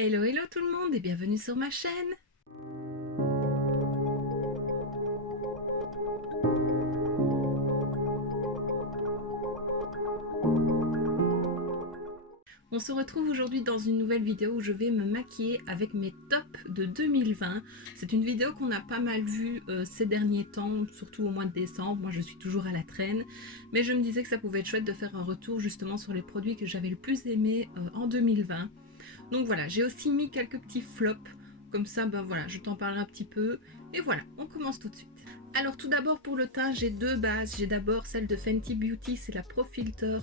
Hello hello tout le monde et bienvenue sur ma chaîne. On se retrouve aujourd'hui dans une nouvelle vidéo où je vais me maquiller avec mes tops de 2020. C'est une vidéo qu'on a pas mal vue ces derniers temps, surtout au mois de décembre. Moi je suis toujours à la traîne, mais je me disais que ça pouvait être chouette de faire un retour justement sur les produits que j'avais le plus aimé en 2020. Donc voilà, j'ai aussi mis quelques petits flops, comme ça ben voilà, je t'en parlerai un petit peu. Et voilà, on commence tout de suite. Alors tout d'abord pour le teint, j'ai deux bases. J'ai d'abord celle de Fenty Beauty, c'est la Pro Filter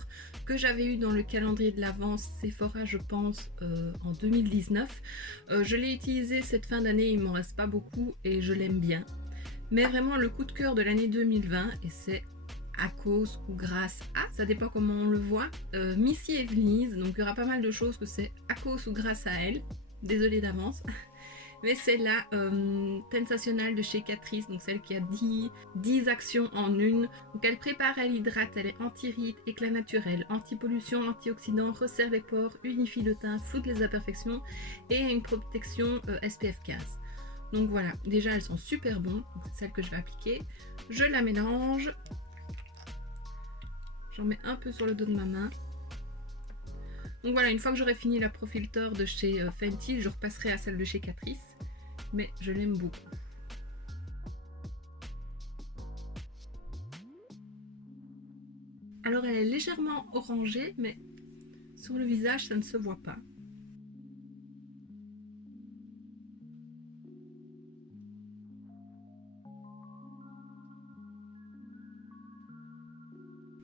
que j'avais eu dans le calendrier de l'Avent Sephora je pense en 2019. Je l'ai utilisé cette fin d'année, il m'en reste pas beaucoup et je l'aime bien. Mais vraiment le coup de cœur de l'année 2020, et c'est à cause ou grâce à, ça dépend comment on le voit, Missy Evelyns. Donc il y aura pas mal de choses que c'est à cause ou grâce à elle, désolée d'avance. Mais c'est la Tensational de chez Catrice, donc celle qui a 10 actions en une. Donc elle prépare, elle hydrate, elle est anti-rides, éclat naturel, anti-pollution, antioxydant, resserre les pores, unifie le teint, floute les imperfections et une protection SPF 15. Donc voilà, déjà elles sont super bonnes, c'est celle que je vais appliquer. Je la mélange. J'en mets un peu sur le dos de ma main. Donc voilà, une fois que j'aurai fini la Pro Filter de chez Fenty, je repasserai à celle de chez Catrice. Mais je l'aime beaucoup. Alors elle est légèrement orangée, mais sur le visage ça ne se voit pas.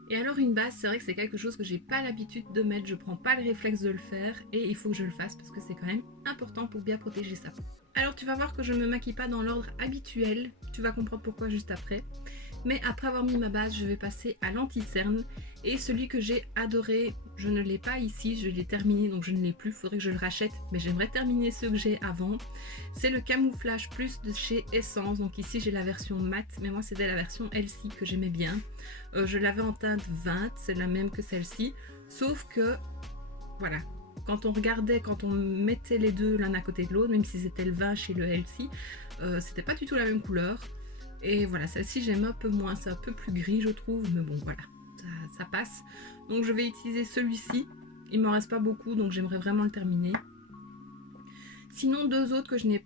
Et alors une base, c'est vrai que c'est quelque chose que j'ai pas l'habitude de mettre, je prends pas le réflexe de le faire et il faut que je le fasse parce que c'est quand même important pour bien protéger sa peau. Alors tu vas voir que je me maquille pas dans l'ordre habituel, tu vas comprendre pourquoi juste après. Mais après avoir mis ma base, je vais passer à l'anti-cerne. Et celui que j'ai adoré, je ne l'ai pas ici, je l'ai terminé donc je ne l'ai plus, il faudrait que je le rachète. Mais j'aimerais terminer ceux que j'ai avant. C'est le Camouflage Plus de chez Essence. Donc ici j'ai la version mat, mais moi c'était la version Elsie que j'aimais bien. Je l'avais en teinte 20, c'est la même que celle-ci. Sauf que, voilà, quand on regardait, quand on mettait les deux l'un à côté de l'autre, même si c'était le 20 chez le Elsie, c'était pas du tout la même couleur. Et voilà, celle-ci j'aime un peu moins, c'est un peu plus gris je trouve, mais bon voilà, ça passe. Donc je vais utiliser celui-ci, il m'en reste pas beaucoup donc j'aimerais vraiment le terminer. Sinon deux autres que je n'ai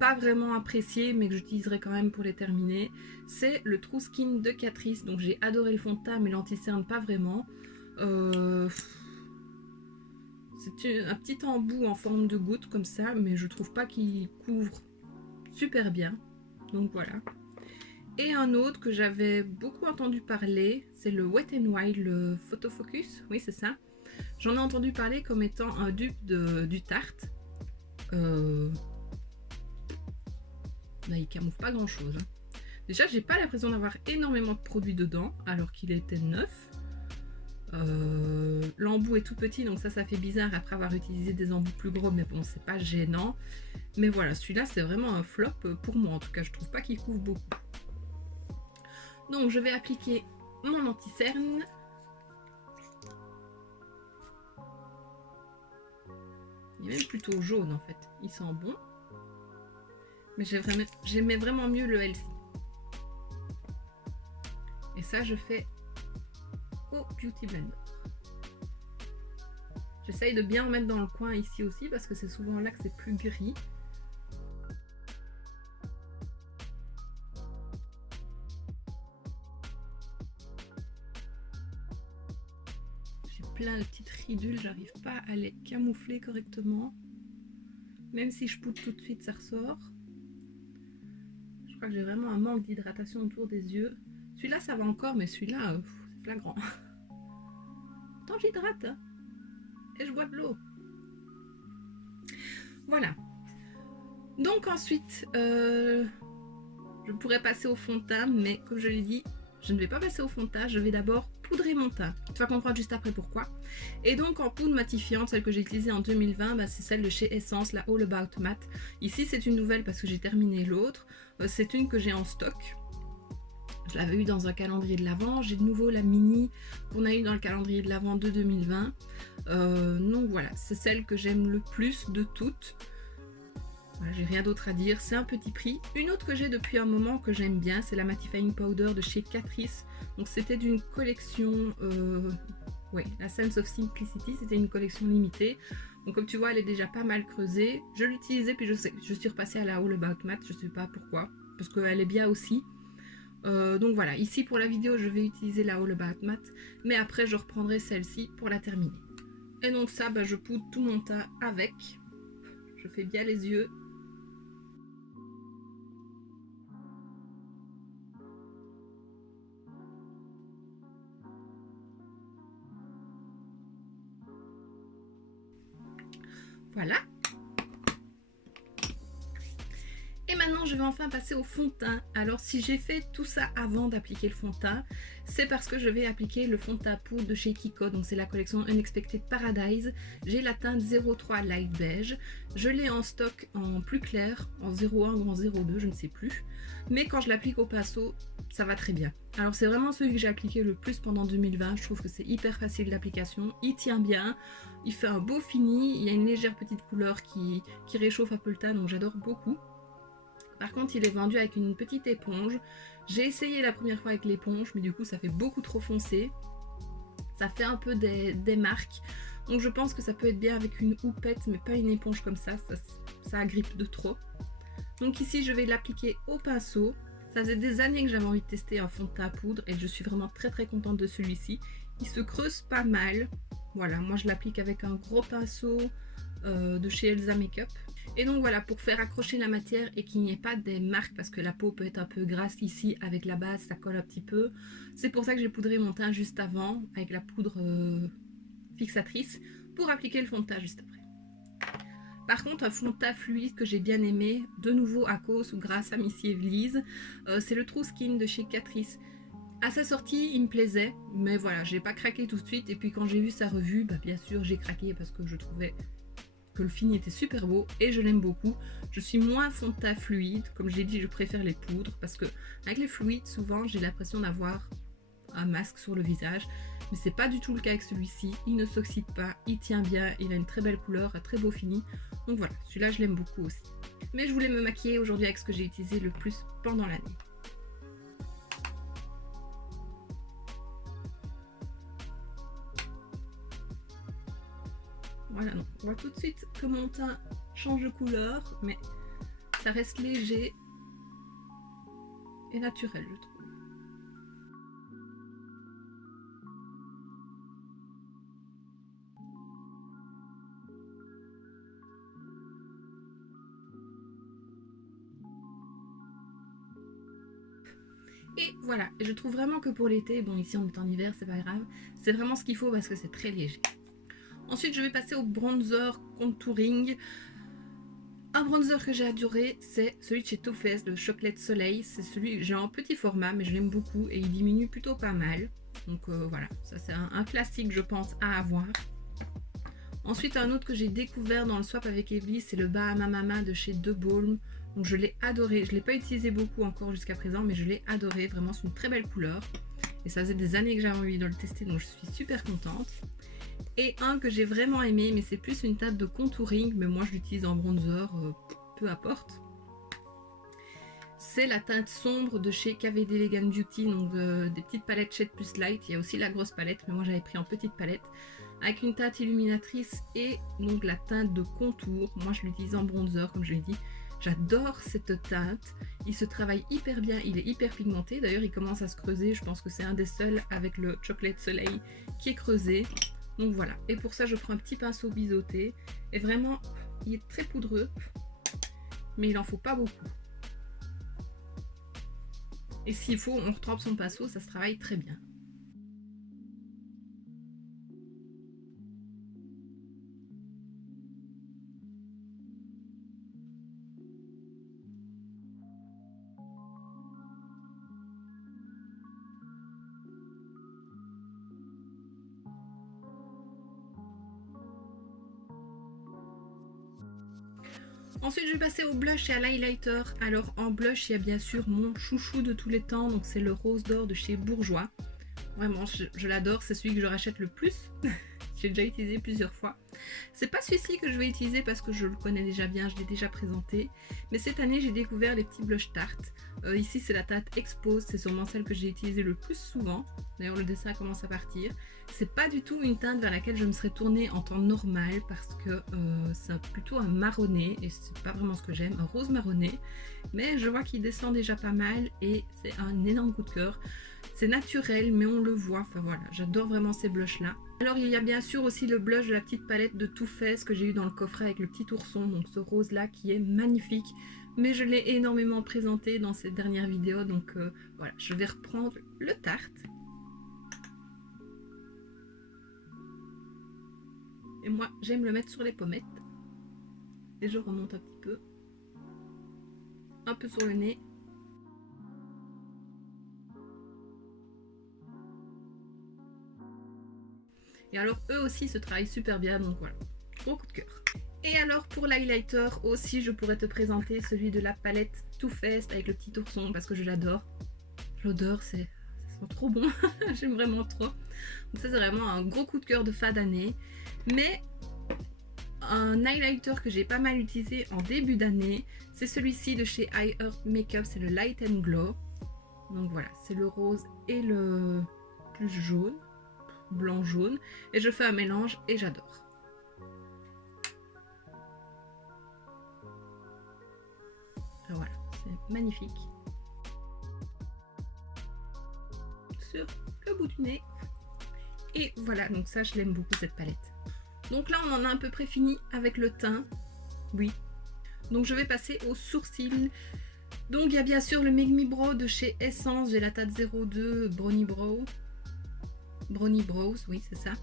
pas vraiment apprécié mais que j'utiliserai quand même pour les terminer, c'est le True Skin de Catrice. Donc j'ai adoré le fond de teint mais l'anti-cerne pas vraiment. C'est un petit embout en forme de goutte comme ça, mais je trouve pas qu'il couvre super bien, donc voilà. Et un autre que j'avais beaucoup entendu parler, c'est le Wet n Wild, le Photofocus, oui c'est ça. J'en ai entendu parler comme étant un dupe du Tarte. Là, il camoufle pas grand chose. Déjà, j'ai pas l'impression d'avoir énormément de produits dedans, alors qu'il était neuf. L'embout est tout petit, donc ça fait bizarre après avoir utilisé des embouts plus gros, mais bon, c'est pas gênant. Mais voilà, celui-là, c'est vraiment un flop pour moi. En tout cas, je trouve pas qu'il couvre beaucoup. Donc je vais appliquer mon anti-cerne. Il est même plutôt jaune en fait, il sent bon. Mais j'aimais vraiment mieux le Elsie. Et ça je fais au Beauty Blender. J'essaye de bien en mettre dans le coin ici aussi parce que c'est souvent là que c'est plus gris. Plein de petites ridules, j'arrive pas à les camoufler correctement. Même si je poudre tout de suite, ça ressort. Je crois que j'ai vraiment un manque d'hydratation autour des yeux. Celui-là, ça va encore, mais celui-là, c'est flagrant. Pourtant, j'hydrate. Hein, et je bois de l'eau. Voilà. Donc ensuite, je pourrais passer au fond de teint, mais comme je l'ai dit, je ne vais pas passer au fond de teint, je vais d'abord poudrer mon teint. Tu vas comprendre juste après pourquoi. Et donc en poudre matifiante, celle que j'ai utilisée en 2020, bah, c'est celle de chez Essence, la All About Matte. Ici c'est une nouvelle parce que j'ai terminé l'autre. C'est une que j'ai en stock. Je l'avais eu dans un calendrier de l'Avent. J'ai de nouveau la mini qu'on a eu dans le calendrier de l'Avent de 2020. Donc voilà, c'est celle que j'aime le plus de toutes. Voilà, j'ai rien d'autre à dire, c'est un petit prix. Une autre que j'ai depuis un moment que j'aime bien, c'est la Mattifying Powder de chez Catrice. Donc c'était d'une collection, la Sense of Simplicity, c'était une collection limitée. Donc comme tu vois, elle est déjà pas mal creusée. Je l'utilisais puis je suis repassée à la All About Matte, je sais pas pourquoi, parce qu'elle est bien aussi. Donc voilà, ici pour la vidéo, je vais utiliser la All About Matte, mais après je reprendrai celle-ci pour la terminer. Et donc ça, je poudre tout mon teint avec. Je fais bien les yeux. Voilà. Et maintenant, je vais enfin passer au fond de teint. Alors, si j'ai fait tout ça avant d'appliquer le fond de teint, c'est parce que je vais appliquer le fond de teint poudre de chez Kiko. Donc, c'est la collection Unexpected Paradise. J'ai la teinte 03 Light Beige. Je l'ai en stock en plus clair, en 01 ou en 02, je ne sais plus. Mais quand je l'applique au pinceau, ça va très bien. Alors, c'est vraiment celui que j'ai appliqué le plus pendant 2020. Je trouve que c'est hyper facile d'application. Il tient bien. Il fait un beau fini. Il y a une légère petite couleur qui réchauffe un peu le teint, donc j'adore beaucoup. Par contre, il est vendu avec une petite éponge. J'ai essayé la première fois avec l'éponge, mais du coup, ça fait beaucoup trop foncé. Ça fait un peu des marques. Donc, je pense que ça peut être bien avec une houppette, mais pas une éponge comme ça. Ça agrippe de trop. Donc ici, je vais l'appliquer au pinceau. Ça faisait des années que j'avais envie de tester un fond de teint à poudre et je suis vraiment très contente de celui-ci. Il se creuse pas mal. Voilà, moi je l'applique avec un gros pinceau de chez Elsa Makeup. Et donc voilà, pour faire accrocher la matière et qu'il n'y ait pas des marques, parce que la peau peut être un peu grasse ici, avec la base ça colle un petit peu. C'est pour ça que j'ai poudré mon teint juste avant, avec la poudre fixatrice, pour appliquer le fond de teint juste après. Par contre, un fond de teint fluide que j'ai bien aimé, de nouveau à cause ou grâce à Missy Evelyse, c'est le True Skin de chez Catrice. À sa sortie, il me plaisait, mais voilà, j'ai pas craqué tout de suite. Et puis quand j'ai vu sa revue, bien sûr, j'ai craqué parce que je trouvais que le fini était super beau et je l'aime beaucoup. Je suis moins fond de teint fluide, comme je l'ai dit, je préfère les poudres parce que avec les fluides, souvent, j'ai l'impression d'avoir un masque sur le visage, mais c'est pas du tout le cas avec celui-ci. Il ne s'oxyde pas, il tient bien, il a une très belle couleur, un très beau fini. Donc voilà, celui-là je l'aime beaucoup aussi. Mais je voulais me maquiller aujourd'hui avec ce que j'ai utilisé le plus pendant l'année. Voilà, donc on voit tout de suite que mon teint change de couleur, mais ça reste léger et naturel, je trouve. Et voilà, et je trouve vraiment que pour l'été, bon ici on est en hiver, c'est pas grave, c'est vraiment ce qu'il faut parce que c'est très léger. Ensuite je vais passer au bronzer contouring. Un bronzer que j'ai adoré, c'est celui de chez Too Faced, le Chocolate Soleil. C'est celui, j'ai en petit format, mais je l'aime beaucoup et il diminue plutôt pas mal. Donc voilà, ça c'est un classique je pense à avoir. Ensuite un autre que j'ai découvert dans le swap avec Evely, c'est le Bahama Mama de chez De Balm. Donc je l'ai adoré, je ne l'ai pas utilisé beaucoup encore jusqu'à présent, mais je l'ai adoré, vraiment c'est une très belle couleur. Et ça faisait des années que j'avais envie de le tester, donc je suis super contente. Et un que j'ai vraiment aimé, mais c'est plus une teinte de contouring, mais moi je l'utilise en bronzer, peu importe. C'est la teinte sombre de chez KVD Elegant Beauty, donc des petites palettes Shade Plus Light. Il y a aussi la grosse palette, mais moi j'avais pris en petite palette, avec une teinte illuminatrice et donc la teinte de contour. Moi je l'utilise en bronzer, comme je l'ai dit. J'adore cette teinte, il se travaille hyper bien, il est hyper pigmenté. D'ailleurs il commence à se creuser, je pense que c'est un des seuls avec le Chocolate Soleil qui est creusé. Donc voilà, et pour ça je prends un petit pinceau biseauté, et vraiment il est très poudreux, mais il en faut pas beaucoup. Et s'il faut, on retrempe son pinceau, ça se travaille très bien. Ensuite, je vais passer au blush et à l'highlighter. Alors en blush, il y a bien sûr mon chouchou de tous les temps, donc c'est le Rose d'Or de chez Bourjois. Vraiment, je l'adore, c'est celui que je rachète le plus. J'ai déjà utilisé plusieurs fois. C'est pas celui-ci que je vais utiliser parce que je le connais déjà bien, je l'ai déjà présenté. Mais cette année, j'ai découvert les petits blush Tarte. Ici, c'est la teinte Expose, c'est sûrement celle que j'ai utilisée le plus souvent. D'ailleurs, le dessin commence à partir. C'est pas du tout une teinte vers laquelle je me serais tournée en temps normal parce que c'est plutôt un marronné et c'est pas vraiment ce que j'aime, un rose marronné. Mais je vois qu'il descend déjà pas mal et c'est un énorme coup de cœur. C'est naturel, mais on le voit. Enfin voilà, j'adore vraiment ces blushs là. Alors il y a bien sûr aussi le blush de la petite palette de Too Faced que j'ai eu dans le coffret avec le petit ourson, donc ce rose là qui est magnifique. Mais je l'ai énormément présenté dans cette dernière vidéo, donc voilà, je vais reprendre le Tarte. Et moi, j'aime le mettre sur les pommettes. Et je remonte un peu sur le nez. Et alors eux aussi se travaillent super bien, donc voilà, gros coup de cœur. Et alors pour l'highlighter aussi, je pourrais te présenter celui de la palette Too Faced avec le petit ourson parce que je l'adore. L'odeur, ça sent trop bon, j'aime vraiment trop. Donc ça c'est vraiment un gros coup de cœur de fin d'année. Mais un highlighter que j'ai pas mal utilisé en début d'année, c'est celui-ci de chez I Heart Makeup, c'est le Light and Glow. Donc voilà, c'est le rose et le plus jaune, blanc jaune, et je fais un mélange et j'adore. Voilà, c'est magnifique. Sur le bout du nez. Et voilà, donc ça je l'aime beaucoup cette palette. Donc là on en a à peu près fini avec le teint. Oui. Donc je vais passer aux sourcils. Donc il y a bien sûr le Make Me Brow de chez Essence. J'ai la teinte 02 Brownie Brow. Brownie Brows, oui c'est ça.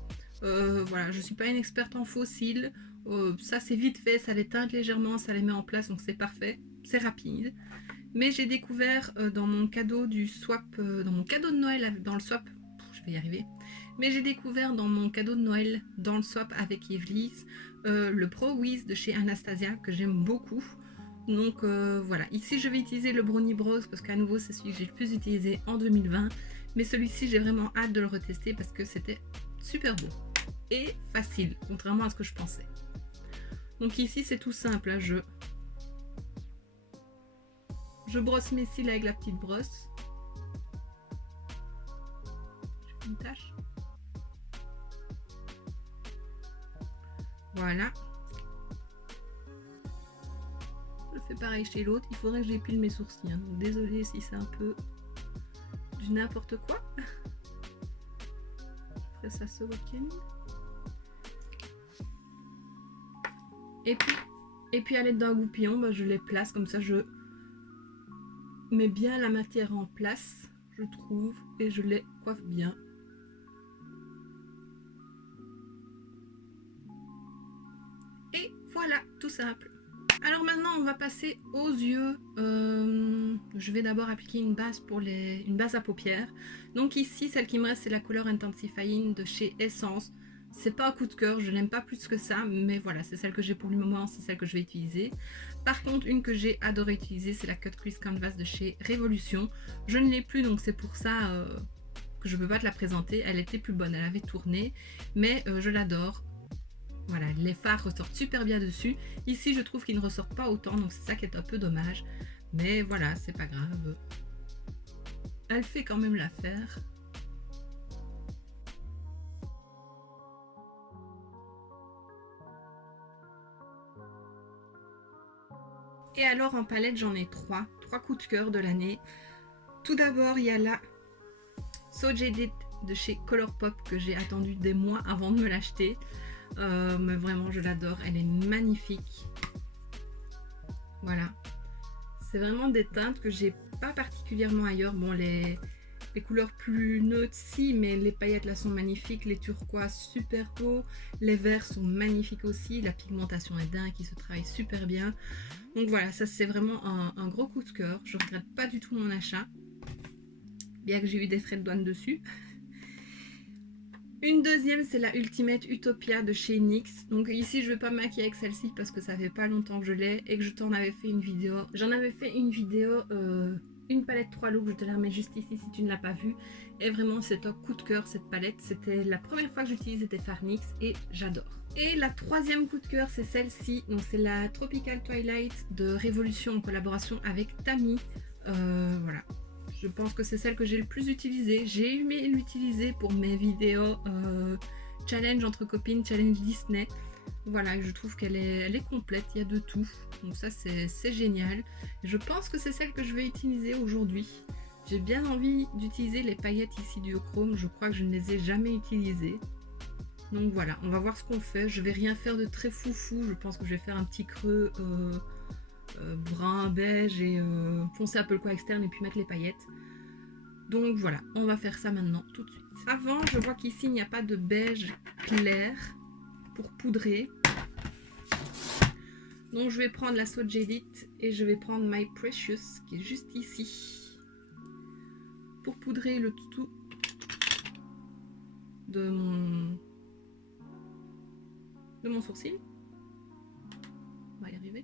Voilà, je suis pas une experte en faux cils. Ça c'est vite fait, ça les teinte légèrement, ça les met en place, donc c'est parfait. C'est rapide. Mais j'ai découvert dans mon cadeau du swap, dans mon cadeau de Noël, dans le swap, je vais y arriver. Mais j'ai découvert dans mon cadeau de Noël, dans le swap avec Evelise, le Pro Wiz de chez Anastasia que j'aime beaucoup. Donc voilà, ici je vais utiliser le Brownie Brows parce qu'à nouveau c'est celui que j'ai le plus utilisé en 2020. Mais celui-ci j'ai vraiment hâte de le retester parce que c'était super beau et facile, contrairement à ce que je pensais. Donc ici c'est tout simple, hein, je brosse mes cils avec la petite brosse. J'ai une tache. Voilà. Je fais pareil chez l'autre. Il faudrait que j'épile mes sourcils. Hein. Donc désolée si c'est un peu du n'importe quoi. Je ferai ça ce week-end. Et puis à l'aide d'un goupillon, bah, je les place comme ça. Je mets bien la matière en place, je trouve, et je les coiffe bien. Et voilà, tout simple. Alors maintenant on va passer aux yeux. Je vais d'abord appliquer une base une base à paupières. Donc ici celle qui me reste c'est la couleur Intensifying de chez Essence. C'est pas un coup de cœur, je l'aime pas plus que ça, mais voilà, c'est celle que j'ai pour le moment, c'est celle que je vais utiliser. Par contre, une que j'ai adoré utiliser, c'est la Cut Crease Canvas de chez Révolution. Je ne l'ai plus, donc c'est pour ça que je peux pas te la présenter. Elle était plus bonne, elle avait tourné, mais je l'adore. Voilà, les fards ressortent super bien dessus. Ici, je trouve qu'ils ne ressortent pas autant, donc c'est ça qui est un peu dommage. Mais voilà, c'est pas grave. Elle fait quand même l'affaire. Et alors en palette, j'en ai trois coups de cœur de l'année. Tout d'abord, il y a la So Jaded de chez Colourpop que j'ai attendu des mois avant de me l'acheter. Mais vraiment, je l'adore. Elle est magnifique. Voilà. C'est vraiment des teintes que j'ai pas particulièrement ailleurs. Bon, les couleurs plus neutres, si, mais les paillettes là sont magnifiques. Les turquoises, super beaux. Les verts sont magnifiques aussi. La pigmentation est dingue, qui se travaille super bien. Donc voilà, ça c'est vraiment un gros coup de cœur. Je regrette pas du tout mon achat. Bien que j'ai eu des frais de douane dessus. Une deuxième, c'est la Ultimate Utopia de chez NYX. Donc ici, je vais pas me maquiller avec celle-ci parce que ça fait pas longtemps que je l'ai et que je t'en avais fait une vidéo. J'en avais fait une vidéo, une palette 3 looks, je te la remets juste ici si tu ne l'as pas vue. Et vraiment, c'est un coup de cœur cette palette. C'était la première fois que j'utilisais des fards NYX et j'adore. Et la troisième coup de cœur, c'est celle-ci. Donc c'est la Tropical Twilight de Révolution en collaboration avec Tammy. Voilà. Je pense que c'est celle que j'ai le plus utilisée. J'ai aimé l'utiliser pour mes vidéos challenge entre copines, challenge Disney. Voilà, je trouve qu'elle est complète, il y a de tout. Donc ça, c'est génial. Je pense que c'est celle que je vais utiliser aujourd'hui. J'ai bien envie d'utiliser les paillettes ici du Chrome. Je crois que je ne les ai jamais utilisées. Donc voilà, on va voir ce qu'on fait. Je vais rien faire de très foufou. Je pense que je vais faire un petit creux brun, beige et foncer un peu le coin externe et puis mettre les paillettes. Donc voilà, on va faire ça maintenant tout de suite. Avant, je vois qu'ici il n'y a pas de beige clair pour poudrer. Donc je vais prendre la So Jaded et je vais prendre My Precious qui est juste ici pour poudrer le tout de mon sourcil. On va y arriver.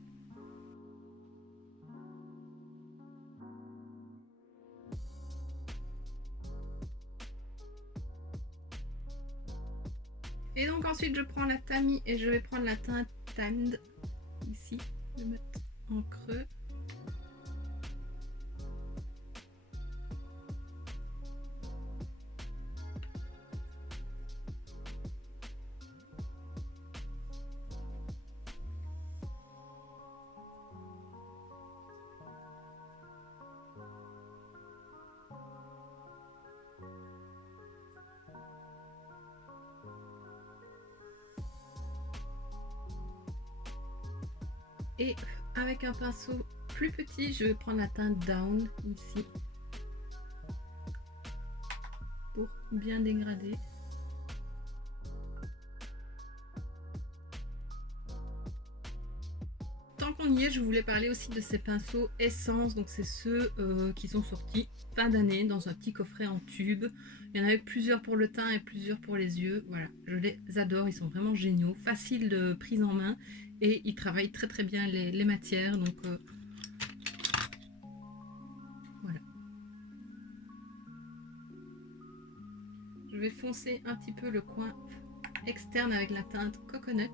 Et donc ensuite je prends la Tammy et je vais prendre la teinte Tanned ici, je vais mettre en creux. Et avec un pinceau plus petit, je vais prendre la teinte Down ici pour bien dégrader. Tant qu'on y est, je voulais parler aussi de ces pinceaux Essence. Donc c'est ceux qui sont sortis fin d'année dans un petit coffret en tube. Il y en avait plusieurs pour le teint et plusieurs pour les yeux. Voilà, je les adore, ils sont vraiment géniaux, faciles de prise en main et ils travaillent très très bien les matières. Donc voilà. Je vais foncer un petit peu le coin externe avec la teinte Coconut.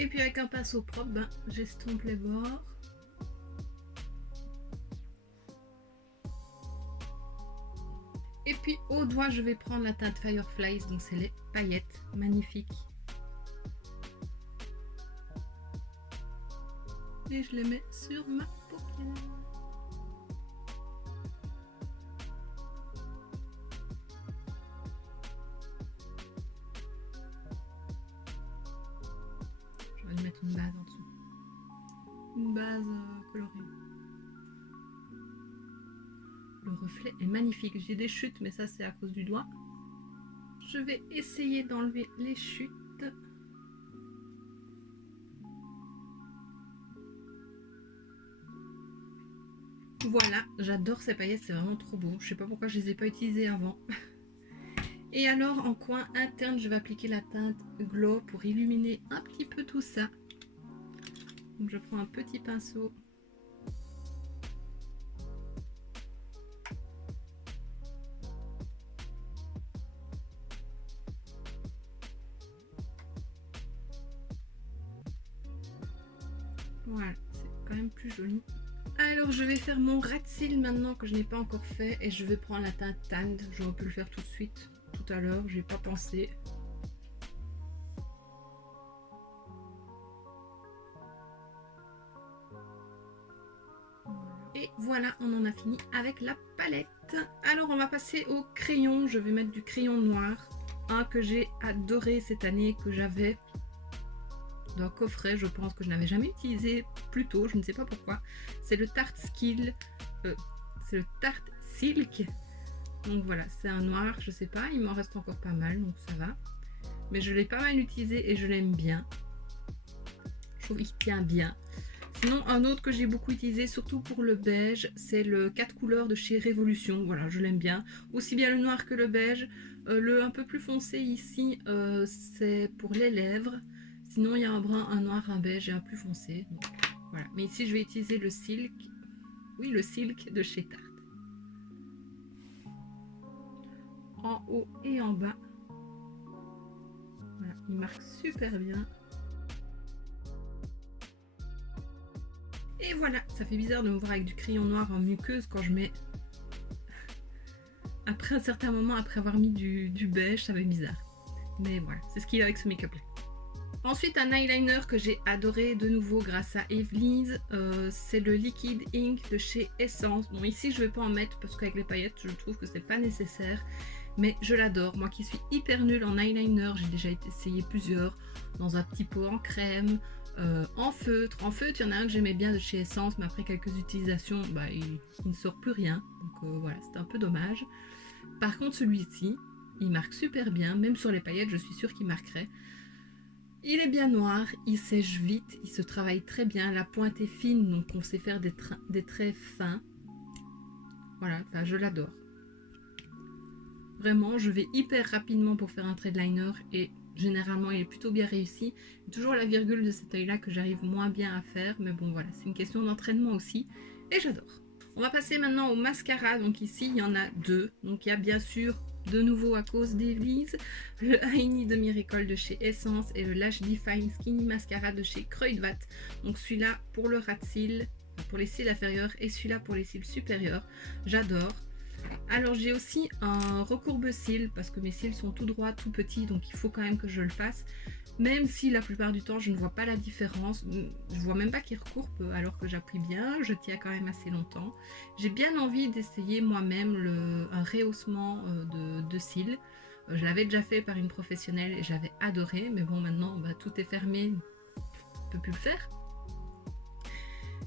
Et puis avec un pinceau propre, ben, j'estompe les bords. Et puis au doigt, je vais prendre la teinte Fireflies, donc c'est les paillettes magnifiques. Et je les mets sur ma paupière. Je vais mettre une base en dessous. Une base colorée. Le reflet est magnifique. J'ai des chutes, mais ça c'est à cause du doigt. Je vais essayer d'enlever les chutes. Voilà, j'adore ces paillettes, c'est vraiment trop beau. Je sais pas pourquoi je les ai pas utilisées avant. Et alors en coin interne, je vais appliquer la teinte Glow pour illuminer un petit peu tout ça. Donc je prends un petit pinceau. Voilà, c'est quand même plus joli. Alors je vais faire mon rat de cils maintenant que je n'ai pas encore fait et je vais prendre la teinte Tanned. J'aurais pu le faire tout de suite, tout à l'heure, j'ai pas pensé. Et voilà, on en a fini avec la palette. Alors on va passer au crayon. Je vais mettre du crayon noir, un que j'ai adoré cette année, que j'avais d'un coffret, je pense que je n'avais jamais utilisé plus tôt, je ne sais pas pourquoi. C'est le Tarte Skill, c'est le Tarte Silk. Donc voilà, c'est un noir, je sais pas, il m'en reste encore pas mal, donc ça va. Mais je l'ai pas mal utilisé et je l'aime bien. Je trouve qu'il tient bien. Sinon, un autre que j'ai beaucoup utilisé, surtout pour le beige, c'est le 4 couleurs de chez Révolution. Voilà, je l'aime bien. Aussi bien le noir que le beige. Le un peu plus foncé ici, c'est pour les lèvres. Sinon, il y a un brun, un noir, un beige et un plus foncé. Donc, voilà. Mais ici, je vais utiliser le silk. Oui, le silk de chez Tarte. En haut et en bas. Voilà, il marque super bien. Et voilà, ça fait bizarre de me voir avec du crayon noir en muqueuse quand je mets... Après un certain moment, après avoir mis du beige, ça fait bizarre. Mais voilà, c'est ce qu'il y a avec ce make-up là. Ensuite, un eyeliner que j'ai adoré de nouveau grâce à Evelyn, c'est le Liquid Ink de chez Essence. Bon, ici je vais pas en mettre parce qu'avec les paillettes, je trouve que c'est pas nécessaire. Mais je l'adore. Moi qui suis hyper nulle en eyeliner, j'ai déjà essayé plusieurs dans un petit pot en crème. En feutre, il y en a un que j'aimais bien de chez Essence, mais après quelques utilisations, bah, il ne sort plus rien. Donc voilà, c'est un peu dommage. Par contre, celui-ci, il marque super bien, même sur les paillettes, je suis sûre qu'il marquerait. Il est bien noir, il sèche vite, il se travaille très bien, la pointe est fine, donc on sait faire des traits fins. Voilà, enfin, je l'adore. Vraiment, je vais hyper rapidement pour faire un trait de liner et généralement il est plutôt bien réussi. Toujours la virgule de cet œil là que j'arrive moins bien à faire, mais bon voilà, c'est une question d'entraînement aussi et j'adore. On va passer maintenant au mascara. Donc ici il y en a deux. Donc il y a bien sûr de nouveau à cause d'Evelyn le Heiny de Miracle de chez Essence et le Lash Define Skinny Mascara de chez Kruidvat. Donc celui-là pour le ras de cils, pour les cils inférieurs, et celui-là pour les cils supérieurs. J'adore. Alors j'ai aussi un recourbe-cils parce que mes cils sont tout droits, tout petits, donc il faut quand même que je le fasse. Même si la plupart du temps je ne vois pas la différence, je vois même pas qu'il recourbe alors que j'appuie bien, je tiens quand même assez longtemps. J'ai bien envie d'essayer moi-même un rehaussement de cils. Je l'avais déjà fait par une professionnelle et j'avais adoré, mais bon maintenant bah, tout est fermé, on ne peut plus le faire.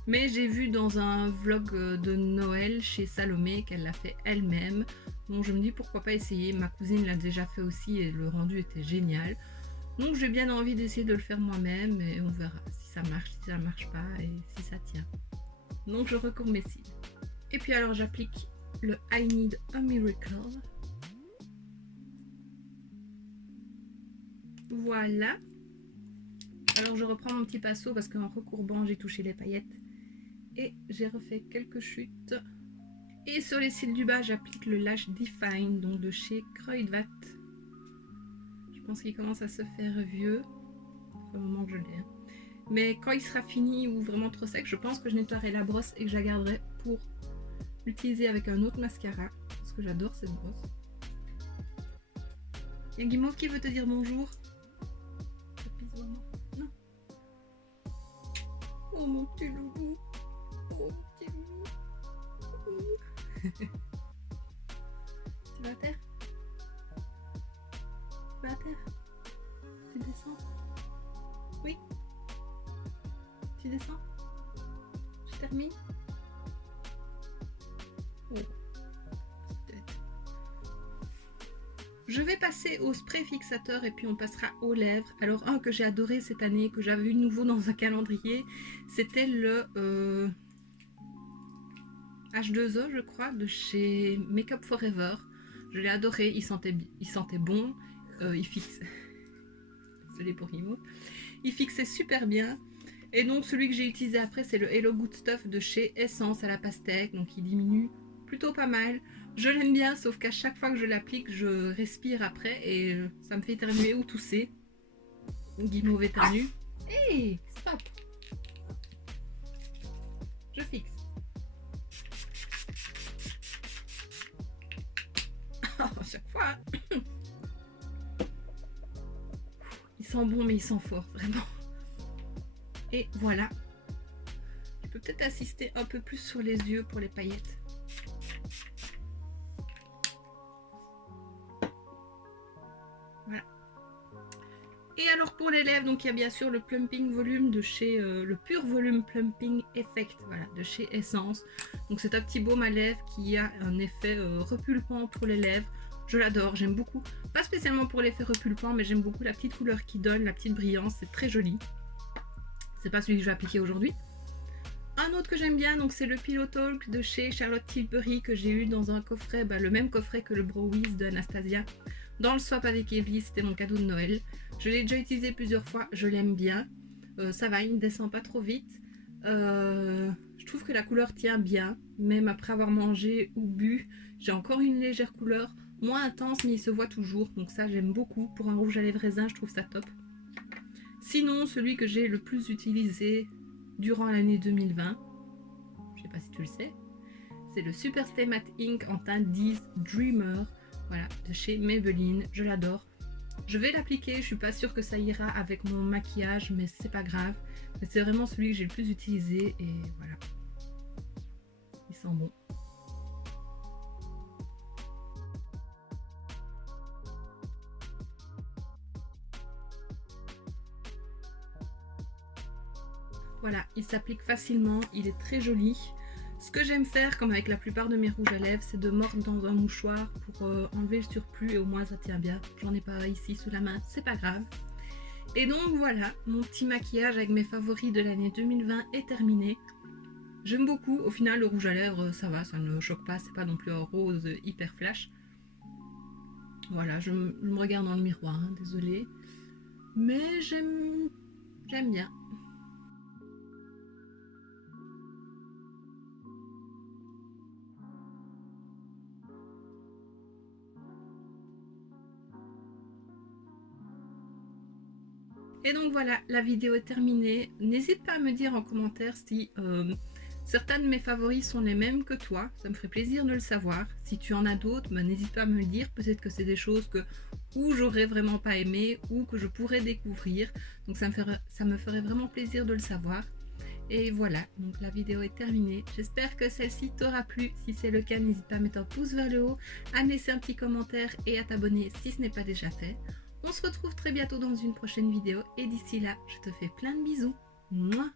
Mais j'ai vu dans un vlog de Noël chez Salomé qu'elle l'a fait elle-même. Donc je me dis pourquoi pas essayer. Ma cousine l'a déjà fait aussi et le rendu était génial. Donc j'ai bien envie d'essayer de le faire moi-même et on verra si ça marche, si ça marche pas et si ça tient. Donc je recourbe mes cils. Et puis alors j'applique le I Need a Miracle. Voilà. Alors je reprends mon petit pinceau parce qu'en recourbant j'ai touché les paillettes. Et j'ai refait quelques chutes. Et sur les cils du bas, j'applique le Lash Define, donc de chez Kruidvat. Je pense qu'il commence à se faire vieux. C'est le moment que je l'ai. Mais quand il sera fini ou vraiment trop sec, je pense que je nettoierai la brosse et que je la garderai pour l'utiliser avec un autre mascara. Parce que j'adore cette brosse. Il y a Guimauve qui veut te dire bonjour. Non. Oh mon petit loulou. Oh, petit loulou. Tu vas à terre? Tu vas à terre? Tu descends? Oui? Tu descends? Je termine? Oh. Je vais passer au spray fixateur et puis on passera aux lèvres. Alors un que j'ai adoré cette année, que j'avais eu de nouveau dans un calendrier, c'était le... H2O je crois de chez Make Up Forever. Je l'ai adoré, il sentait bon, il fixe. Désolée pour Guimauve. Il fixait super bien. Et donc celui que j'ai utilisé après c'est le Hello Good Stuff de chez Essence à la pastèque. Donc il diminue plutôt pas mal. Je l'aime bien sauf qu'à chaque fois que je l'applique je respire après et ça me fait éternuer ou tousser. Guimauve éternue. Hey, stop. Je fixe. À chaque fois. Il sent bon mais il sent fort vraiment. Et voilà. Je peux peut-être assister un peu plus sur les yeux pour les paillettes. Voilà. Et alors pour les lèvres, donc il y a bien sûr le Plumping Volume de chez le Pure Volume Plumping Effect, voilà, de chez Essence. Donc c'est un petit baume à lèvres qui a un effet repulpant pour les lèvres. Je l'adore, j'aime beaucoup. Pas spécialement pour l'effet repulpant, mais j'aime beaucoup la petite couleur qu'il donne, la petite brillance, c'est très joli. C'est pas celui que je vais appliquer aujourd'hui. Un autre que j'aime bien, donc c'est le Pillow Talk de chez Charlotte Tilbury que j'ai eu dans un coffret, le même coffret que le Brow Wiz de Anastasia. Dans le swap avec Evie, c'était mon cadeau de Noël. Je l'ai déjà utilisé plusieurs fois, je l'aime bien. Ça va, il ne descend pas trop vite. Je trouve que la couleur tient bien, même après avoir mangé ou bu. J'ai encore une légère couleur, moins intense, mais il se voit toujours. Donc ça, j'aime beaucoup. Pour un rouge à lèvres raisin, je trouve ça top. Sinon, celui que j'ai le plus utilisé durant l'année 2020, je sais pas si tu le sais, c'est le Super Stay Matte Ink en teint 10 Dreamer, voilà, de chez Maybelline. Je l'adore. Je vais l'appliquer, je suis pas sûre que ça ira avec mon maquillage, mais c'est pas grave. Mais c'est vraiment celui que j'ai le plus utilisé et voilà. Il sent bon. Voilà, il s'applique facilement, il est très joli. Ce que j'aime faire, comme avec la plupart de mes rouges à lèvres, c'est de mordre dans un mouchoir pour enlever le surplus et au moins ça tient bien. J'en ai pas ici sous la main, c'est pas grave. Et donc voilà, mon petit maquillage avec mes favoris de l'année 2020 est terminé. J'aime beaucoup, au final le rouge à lèvres ça va, ça ne me choque pas, c'est pas non plus un rose hyper flash. Voilà, je me regarde dans le miroir, hein, désolée. Mais j'aime bien. Et donc voilà, la vidéo est terminée. N'hésite pas à me dire en commentaire si certains de mes favoris sont les mêmes que toi. Ça me ferait plaisir de le savoir. Si tu en as d'autres, n'hésite pas à me le dire. Peut-être que c'est des choses que ou j'aurais vraiment pas aimé ou que je pourrais découvrir. Donc ça me ferait vraiment plaisir de le savoir. Et voilà, donc la vidéo est terminée. J'espère que celle-ci t'aura plu. Si c'est le cas, n'hésite pas à mettre un pouce vers le haut, à me laisser un petit commentaire et à t'abonner si ce n'est pas déjà fait. On se retrouve très bientôt dans une prochaine vidéo et d'ici là, je te fais plein de bisous. Mouah.